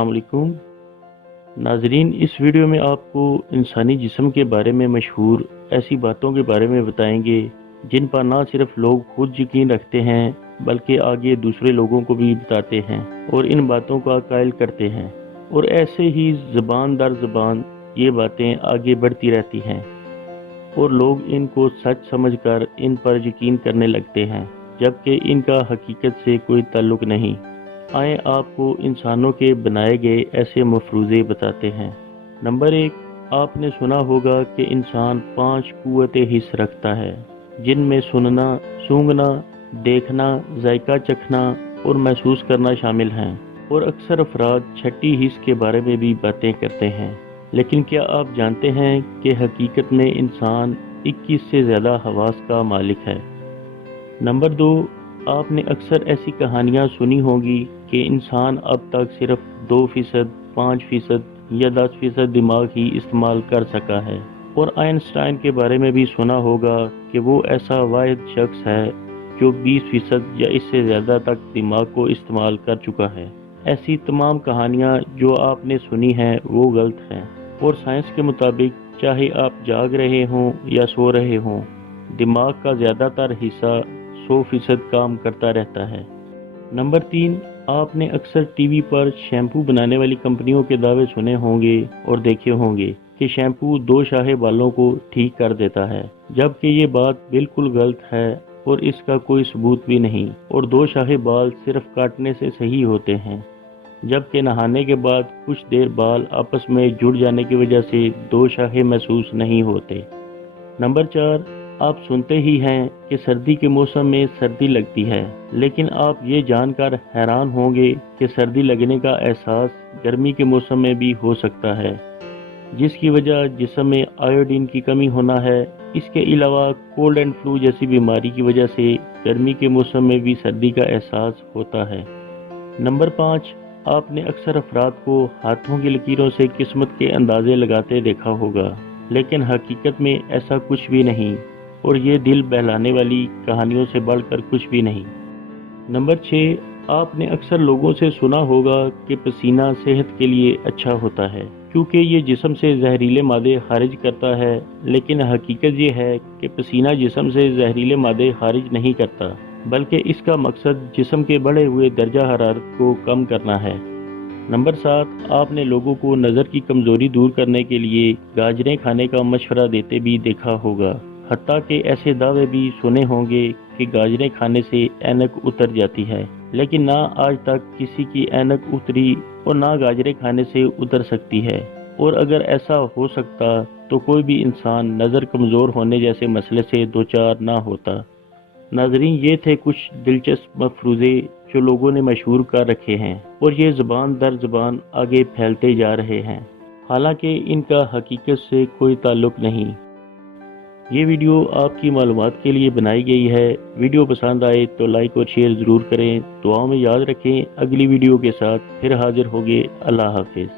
अस्सलाम वालेकुम नाजरीन। इस वीडियो में आपको इंसानी जिस्म के बारे में मशहूर ऐसी बातों के बारे में बताएंगे जिन पर ना सिर्फ लोग खुद यकीन रखते हैं बल्कि आगे दूसरे लोगों को भी बताते हैं और इन बातों का कायल करते हैं, और ऐसे ही ज़बान दर ज़बान ये बातें आगे बढ़ती रहती हैं और लोग इनको सच समझकर इन पर यकीन करने लगते हैं, जबकि इनका हकीकत से कोई ताल्लुक नहीं। आए आपको इंसानों के बनाए गए ऐसे मफरूज़े बताते हैं। नंबर 1, आपने सुना होगा कि इंसान 5 कुव्वते हिस्स रखता है, जिनमें सुनना, सूंघना, देखना, जायका चखना और महसूस करना शामिल हैं, और अक्सर अफराद छठी हिस्स के बारे में भी बातें करते हैं। लेकिन क्या आप जानते हैं कि हकीकत में इंसान 21 से ज़्यादा हवास का मालिक है। नंबर 2, आपने अक्सर ऐसी कहानियाँ सुनी होंगी कि इंसान अब तक सिर्फ 2%, 5% या 10% दिमाग ही इस्तेमाल कर सका है, और आइंस्टाइन के बारे में भी सुना होगा कि वो ऐसा वाहिद शख्स है जो 20% या इससे ज़्यादा तक दिमाग को इस्तेमाल कर चुका है। ऐसी तमाम कहानियाँ जो आपने सुनी हैं वो गलत हैं, और साइंस के मुताबिक चाहे आप जाग रहे हों या सो रहे हों, दिमाग का ज़्यादातर हिस्सा 100% काम करता रहता है। नंबर 3, आपने अक्सर टीवी पर शैम्पू बनाने वाली कंपनियों के दावे सुने होंगे और देखे होंगे कि शैम्पू 2 शाहे बालों को ठीक कर देता है, जबकि ये बात बिल्कुल गलत है और इसका कोई सबूत भी नहीं। और 2 शाहे बाल सिर्फ काटने से सही होते हैं, जबकि नहाने के बाद कुछ देर बाल आपस में जुड़ जाने की वजह से 2 शाहे महसूस नहीं होते। नंबर 4, आप सुनते ही हैं कि सर्दी के मौसम में सर्दी लगती है, लेकिन आप ये जानकर हैरान होंगे कि सर्दी लगने का एहसास गर्मी के मौसम में भी हो सकता है, जिसकी वजह जिस्म में आयोडीन की कमी होना है। इसके अलावा कोल्ड एंड फ्लू जैसी बीमारी की वजह से गर्मी के मौसम में भी सर्दी का एहसास होता है। नंबर 5, आपने अक्सर अफराद को हाथों की लकीरों से किस्मत के अंदाजे लगाते देखा होगा, लेकिन हकीकत में ऐसा कुछ भी नहीं, और ये दिल बहलाने वाली कहानियों से बढ़कर कुछ भी नहीं। नंबर 6, आपने अक्सर लोगों से सुना होगा कि पसीना सेहत के लिए अच्छा होता है क्योंकि ये जिस्म से जहरीले मादे खारिज करता है, लेकिन हकीकत ये है कि पसीना जिस्म से जहरीले मादे खारिज नहीं करता, बल्कि इसका मकसद जिस्म के बढ़े हुए दर्जा हरारत को कम करना है। नंबर 7, आपने लोगों को नज़र की कमज़ोरी दूर करने के लिए गाजरें खाने का मशवरा देते भी देखा होगा। हत्ता के ऐसे दावे भी सुने होंगे कि गाजरें खाने से ऐनक उतर जाती है, लेकिन ना आज तक किसी की ऐनक उतरी और ना गाजरें खाने से उतर सकती है। और अगर ऐसा हो सकता तो कोई भी इंसान नज़र कमज़ोर होने जैसे मसले से दो चार ना होता। नाजरीन, ये थे कुछ दिलचस्प मफरूज़े जो लोगों ने मशहूर कर रखे हैं, और ये ज़बान दर ज़बान आगे फैलते जा रहे हैं, हालांकि इनका हकीकत से कोई ताल्लुक नहीं। ये वीडियो आपकी मालूमात के लिए बनाई गई है। वीडियो पसंद आए तो लाइक और शेयर ज़रूर करें। दुआओं में याद रखें। अगली वीडियो के साथ फिर हाजिर होंगे। अल्लाह हाफिज़।